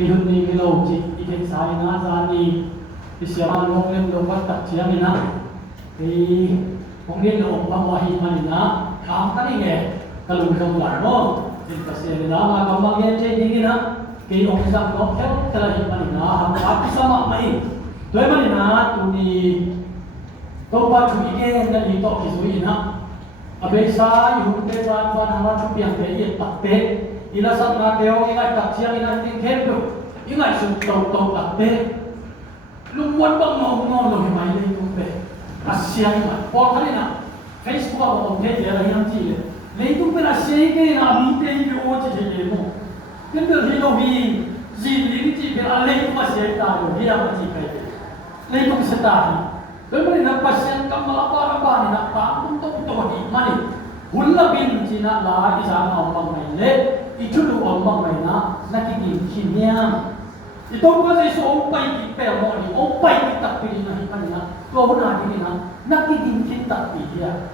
pihut ni kilo ji ikan sai na zani isiaman monglen lo patak siang ina monglen lo pamahi manina kam tani nge kalung kamlan mo kasi na magamang yan jadi na kay ong isang no kel talahi manina ham api sama mai toy manina tuni to pa chumige na dito kisui na abesa yung te ban hara chupiang te ye takte ila sa rateo ila taksiang ila ting kendo ila sum to takte lumwan bang mo lo himay le tung pe asyang ma por kalina Facebook ako te ya yang ji le tung pe na shege na mi te yo o je je mo kendo hilo hi ji ling ji pe ale ma she ta yo hi ma ji kai le tung se ta Kemudian pasien kamu apa ni nak tak untuk ni mani. Hulla bin cina lah di sana orang main itu lu orang main nak kini kimia. Itu bukan sesuatu ompai di pelmo ni, ompai di tak pilih nak mana. Kau nak ni nak kini kita pilih.